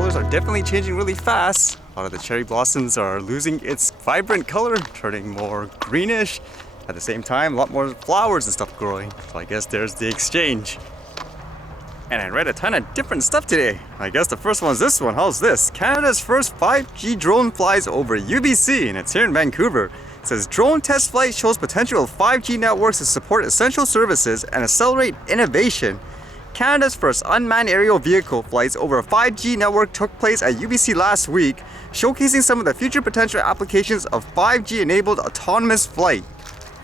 colors are definitely changing really fast. A lot of the cherry blossoms are losing its vibrant color, turning more greenish. At the same time, a lot more flowers and stuff growing. So I guess there's the exchange. And I read a ton of different stuff today. I guess the first one's this one. How's this? Canada's first 5G drone flies over UBC, and it's here in Vancouver. It says drone test flight shows potential of 5G networks to support essential services and accelerate innovation. Canada's first unmanned aerial vehicle flights over a 5G network took place at UBC last week, showcasing some of the future potential applications of 5G-enabled autonomous flight.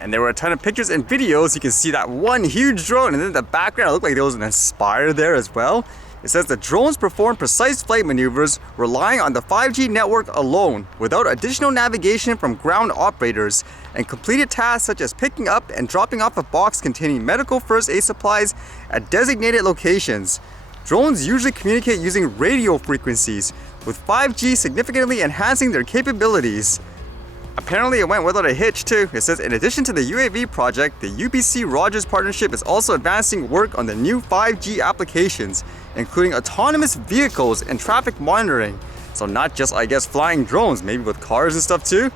And there were a ton of pictures and videos. You can see that one huge drone, and then in the background it looked like there was an Aspire there as well. It says the drones perform precise flight maneuvers relying on the 5G network alone without additional navigation from ground operators, and completed tasks such as picking up and dropping off a box containing medical first aid supplies at designated locations. Drones usually communicate using radio frequencies, with 5G significantly enhancing their capabilities. Apparently it went without a hitch too. It says in addition to the UAV project, the UBC Rogers partnership is also advancing work on the new 5G applications, including autonomous vehicles and traffic monitoring. So not just, I guess, flying drones, maybe with cars and stuff too.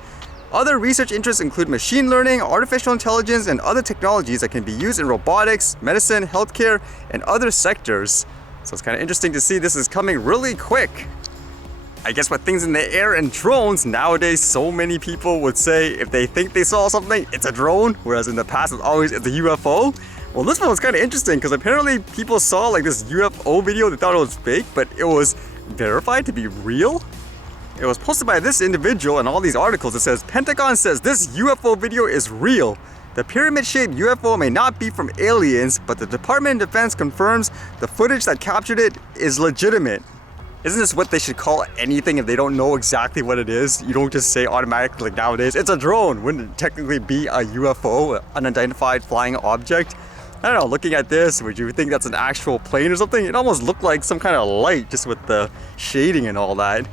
Other research interests include machine learning, artificial intelligence, and other technologies that can be used in robotics, medicine, healthcare, and other sectors. So it's kind of interesting to see this is coming really quick. I guess with things in the air and drones, nowadays so many people would say if they think they saw something, it's a drone, whereas in the past it's always it's a UFO. Well, this one was kind of interesting because apparently people saw like this UFO video, they thought it was fake, but it was verified to be real. It was posted by this individual in all these articles. It says, Pentagon says this UFO video is real. The pyramid-shaped UFO may not be from aliens, but the Department of Defense confirms the footage that captured it is legitimate. Isn't this what they should call anything if they don't know exactly what it is? You don't just say automatically like nowadays, it's a drone. Wouldn't it technically be a UFO, an unidentified flying object? I don't know, looking at this, would you think that's an actual plane or something? It almost looked like some kind of light just with the shading and all that.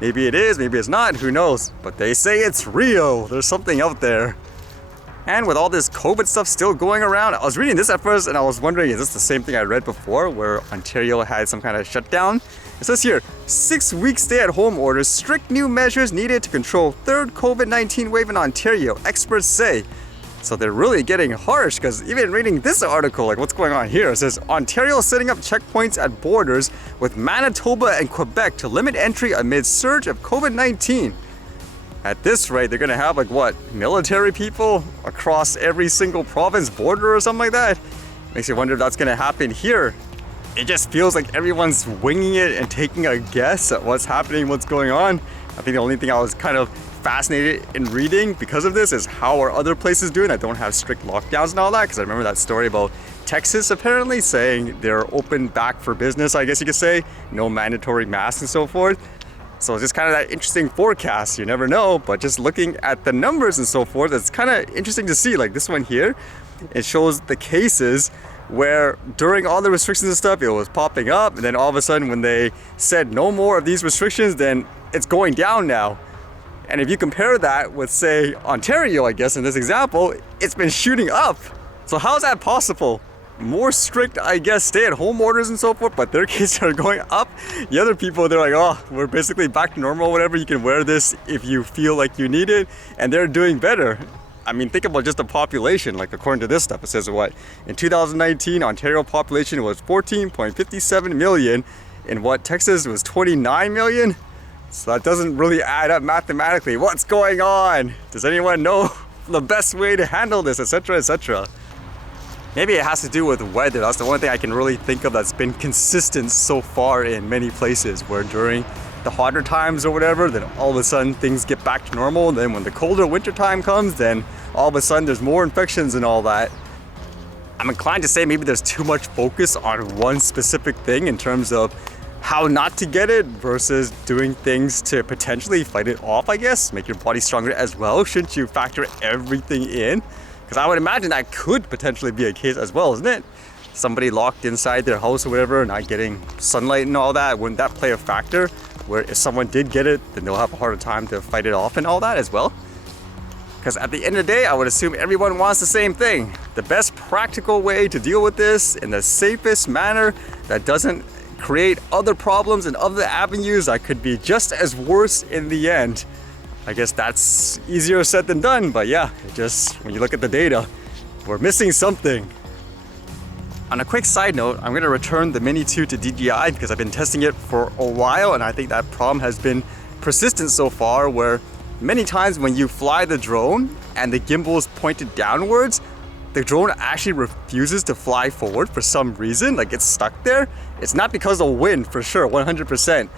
Maybe it is, maybe it's not, who knows? But they say it's real, there's something out there. And with all this COVID stuff still going around, I was reading this at first and I was wondering, is this the same thing I read before where Ontario had some kind of shutdown? It says here, 6-week stay-at-home orders, strict new measures needed to control third COVID-19 wave in Ontario, experts say. So they're really getting harsh because even reading this article, like what's going on here, it says Ontario setting up checkpoints at borders with Manitoba and Quebec to limit entry amid surge of COVID-19. At this rate, they're gonna have like what, military people across every single province border or something like that? Makes you wonder if that's gonna happen here. It just feels like everyone's winging it and taking a guess at what's happening, what's going on. I think the only thing I was kind of fascinated in reading because of this is how are other places doing that don't have strict lockdowns and all that, because I remember that story about Texas apparently saying they're open back for business, I guess you could say, no mandatory masks and so forth. So it's just kind of that interesting forecast, you never know, but just looking at the numbers and so forth, it's kind of interesting to see. Like this one here, it shows the cases where during all the restrictions and stuff, it was popping up, and then all of a sudden when they said no more of these restrictions, then it's going down now. And if you compare that with, say, Ontario, I guess in this example, it's been shooting up. So how is that possible? More strict, I guess, stay-at-home orders and so forth, but their cases are going up. The other people, they're like, oh, we're basically back to normal, whatever. You can wear this if you feel like you need it, and they're doing better. I mean, think about just the population. Like according to this stuff, it says what? In 2019, Ontario population was 14.57 million. In what, Texas was 29 million? So that doesn't really add up mathematically. What's going on? Does anyone know the best way to handle this, etc., etc.? Maybe it has to do with weather. That's the one thing I can really think of that's been consistent so far in many places, where during the hotter times or whatever, then all of a sudden things get back to normal. Then when the colder winter time comes, then all of a sudden there's more infections and all that. I'm inclined to say maybe there's too much focus on one specific thing in terms of how not to get it versus doing things to potentially fight it off, I guess. Make your body stronger as well. Shouldn't you factor everything in? Because I would imagine that could potentially be a case as well, isn't it? Somebody locked inside their house or whatever, not getting sunlight and all that, wouldn't that play a factor? Where if someone did get it, then they'll have a harder time to fight it off and all that as well? Because at the end of the day, I would assume everyone wants the same thing. The best practical way to deal with this in the safest manner that doesn't create other problems and other avenues that could be just as worse in the end. I guess that's easier said than done, but yeah, it just, when you look at the data, we're missing something. On a quick side note, I'm gonna return the Mini 2 to DJI because I've been testing it for a while, and I think that problem has been persistent so far, where many times when you fly the drone and the gimbal is pointed downwards, the drone actually refuses to fly forward for some reason, like it's stuck there. It's not because of wind for sure, 100%.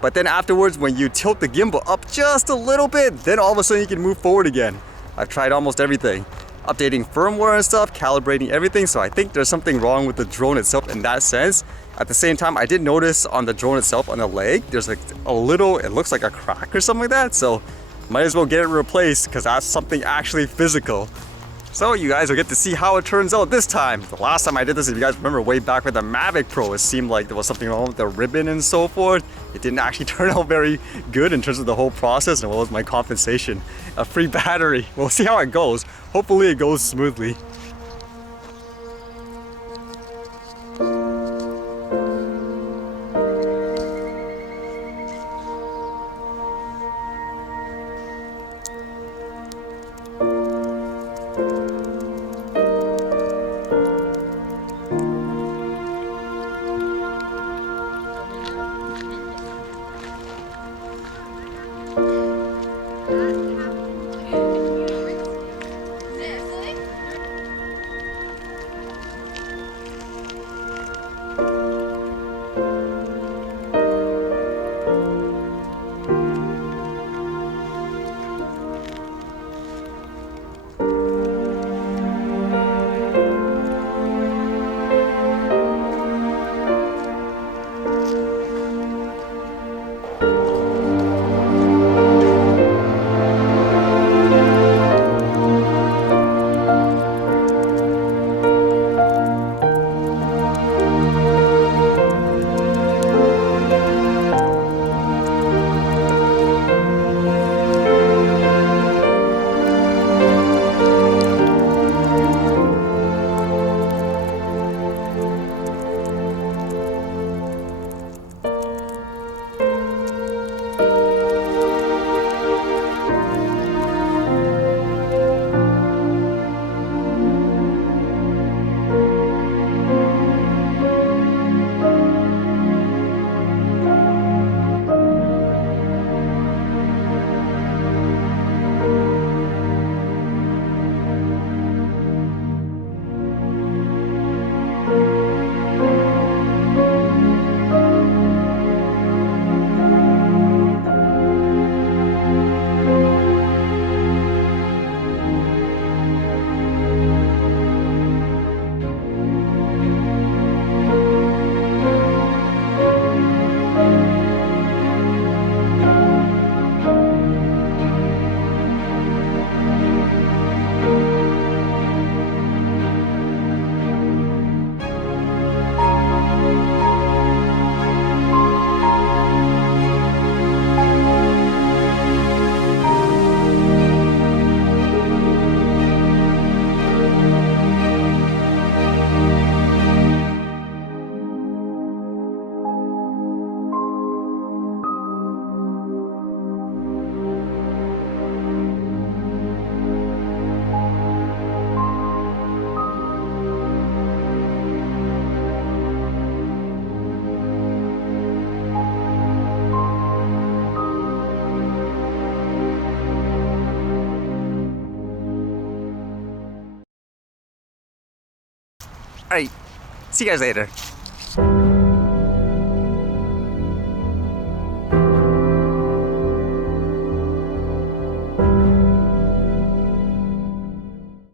But then afterwards, when you tilt the gimbal up just a little bit, then all of a sudden you can move forward again. I've tried almost everything. Updating firmware and stuff, calibrating everything, so I think there's something wrong with the drone itself in that sense. At the same time, I did notice on the drone itself, on the leg, there's like a little, it looks like a crack or something like that, so might as well get it replaced because that's something actually physical. So you guys will get to see how it turns out this time. The last time I did this, if you guys remember way back with the Mavic Pro, it seemed like there was something wrong with the ribbon and so forth. It didn't actually turn out very good in terms of the whole process and what was my compensation. A free battery. We'll see how it goes. Hopefully it goes smoothly. Alright, see you guys later.